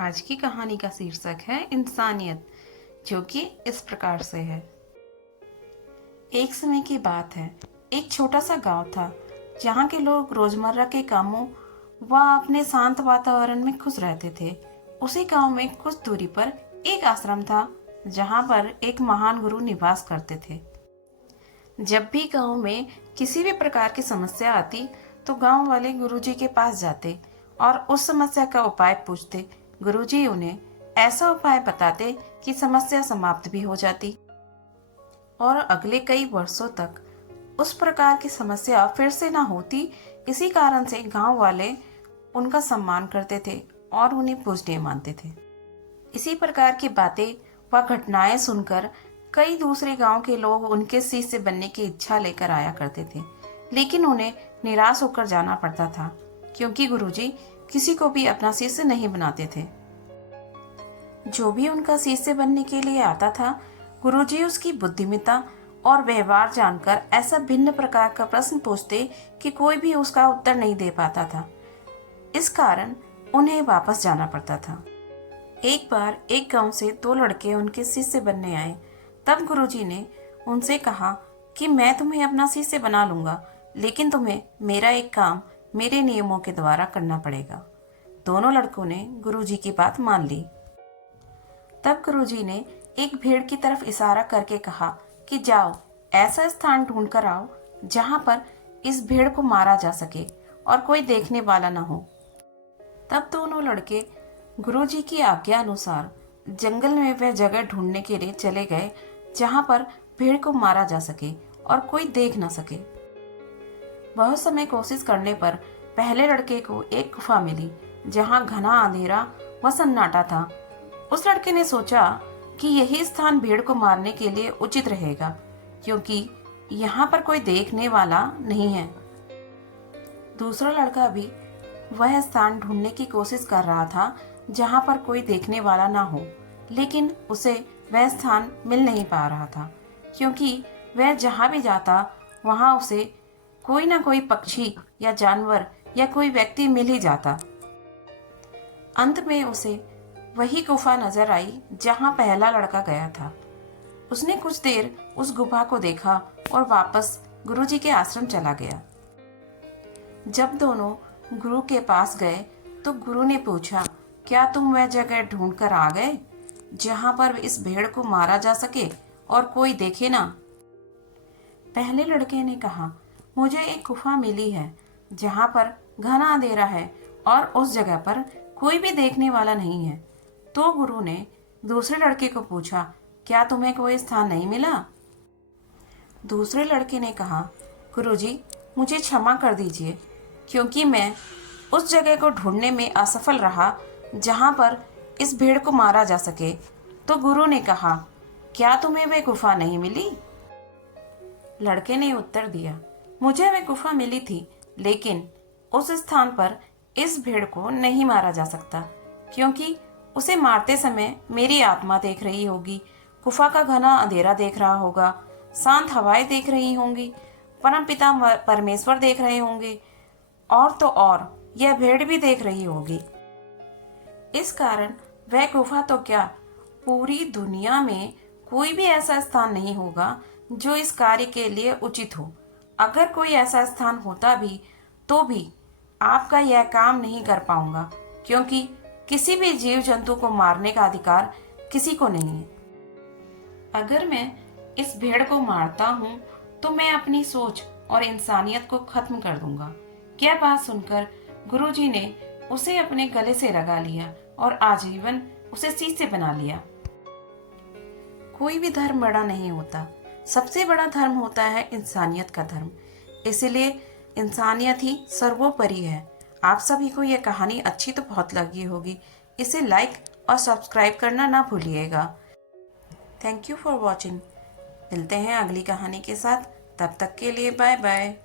आज की कहानी का शीर्षक है इंसानियत, जो कि इस प्रकार से है। एक समय की बात है। एक छोटा सा गांव था जहाँ के लोग रोजमर्रा के कामों व अपने शांत वातावरण में खुश रहते थे। उसी गांव में कुछ दूरी पर एक आश्रम था जहाँ पर एक महान गुरु निवास करते थे। जब भी गांव में किसी भी प्रकार की समस्या आती तो गांव वाले गुरुजी के पास जाते और उस समस्या का उपाय पूछते। गुरुजी उन्हें ऐसा उपाय बताते कि समस्या समाप्त भी हो जाती और अगले कई वर्षों तक उस प्रकार की समस्या फिर से ना होती। इसी कारण से गांव वाले उनका सम्मान करते थे और उन्हें पूजनीय मानते थे। इसी प्रकार की बातें व घटनाएं सुनकर कई दूसरे गांव के लोग उनके शिष्य बनने की इच्छा लेकर आया करते थे, लेकिन उन्हें निराश होकर जाना पड़ता था क्योंकि गुरुजी किसी को भी अपना शिष्य नहीं बनाते थे। जो भी उनका शिष्य बनने के लिए आता था, गुरुजी उसकी बुद्धिमत्ता और व्यवहार जानकर ऐसा भिन्न प्रकार का प्रश्न पूछते कि कोई भी उसका उत्तर नहीं दे पाता था। इस कारण उन्हें वापस जाना पड़ता था। एक बार एक गांव से दो लड़के उनके शिष्य बनने आए। तब गुरुजी ने उनसे कहा कि मैं तुम्हें अपना शिष्य बना लूंगा, लेकिन तुम्हें मेरा एक काम मेरे नियमों के द्वारा करना पड़ेगा। दोनों लड़कों ने गुरुजी की बात मान ली। तब गुरुजी ने एक भेड़ की तरफ इशारा करके कहा कि जाओ, ऐसा स्थान ढूंढ कर आओ जहां पर इस भेड़ को मारा जा सके और कोई देखने वाला न हो। तब दोनों लड़के गुरुजी की आज्ञा अनुसार जंगल में वह जगह ढूंढने के लिए चले गए जहां पर भेड़ को मारा जा सके और कोई देख न सके। बहुत समय कोशिश करने पर पहले लड़के को एक गुफा मिली जहां घना अंधेरा व सन्नाटा था। उस लड़के ने सोचा कि यही स्थान भेड़ को मारने के लिए उचित रहेगा क्योंकि यहाँ पर कोई देखने वाला नहीं है। दूसरा लड़का भी वह स्थान ढूंढने की कोशिश कर रहा था जहां पर कोई देखने वाला ना हो, लेकिन उसे वह स्थान मिल नहीं पा रहा था क्योंकि वह जहां भी जाता वहां उसे कोई ना कोई पक्षी या जानवर या कोई व्यक्ति मिल ही जाता। अंत में उसे वही गुफा नजर आई जहां पहला लड़का गया था। उसने कुछ देर उस गुफा को देखा और वापस गुरुजी के आश्रम चला गया। जब दोनों गुरु के पास गए तो गुरु ने पूछा, क्या तुम वह जगह ढूंढ कर आ गए जहां पर इस भेड़ को मारा जा सके और कोई देखे ना? पहले लड़के ने कहा, मुझे एक गुफा मिली है जहां पर घना अंधेरा है और उस जगह पर कोई भी देखने वाला नहीं है। तो गुरु ने दूसरे लड़के को पूछा, क्या तुम्हें कोई स्थान नहीं मिला? दूसरे लड़के ने कहा, गुरुजी, मुझे क्षमा कर दीजिए क्योंकि मैं उस जगह को ढूंढने में असफल रहा जहां पर इस भेड़ को मारा जा सके। तो गुरु ने कहा, क्या तुम्हें वह गुफा नहीं मिली? लड़के ने उत्तर दिया, मुझे वह गुफा मिली थी, लेकिन उस स्थान पर इस भेड़ को नहीं मारा जा सकता क्योंकि उसे मारते समय मेरी आत्मा देख रही होगी, गुफा का घना अंधेरा देख रहा होगा, शांत हवाएं देख रही होंगी, परमपिता परमेश्वर देख रहे होंगे और तो और यह भेड़ भी देख रही होगी। इस कारण वह गुफा तो क्या, पूरी दुनिया में कोई भी ऐसा स्थान नहीं होगा जो इस कार्य के लिए उचित हो। अगर कोई ऐसा स्थान होता भी तो भी आपका यह काम नहीं कर पाऊंगा क्योंकि किसी भी जीव जंतु को मारने का अधिकार किसी को नहीं है। अगर मैं इस भेड़ को मारता हूँ तो मैं अपनी सोच और इंसानियत को खत्म कर दूंगा। यह बात सुनकर गुरुजी ने उसे अपने गले से लगा लिया और आजीवन उसे शिष्य बना लिया। कोई भी धर्म बड़ा नहीं होता, सबसे बड़ा धर्म होता है इंसानियत का धर्म। इसलिए इंसानियत ही सर्वोपरि है। आप सभी को यह कहानी अच्छी तो बहुत लगी होगी। इसे लाइक और सब्सक्राइब करना ना भूलिएगा। Thank you for watching. मिलते हैं अगली कहानी के साथ। तब तक के लिए बाय बाय।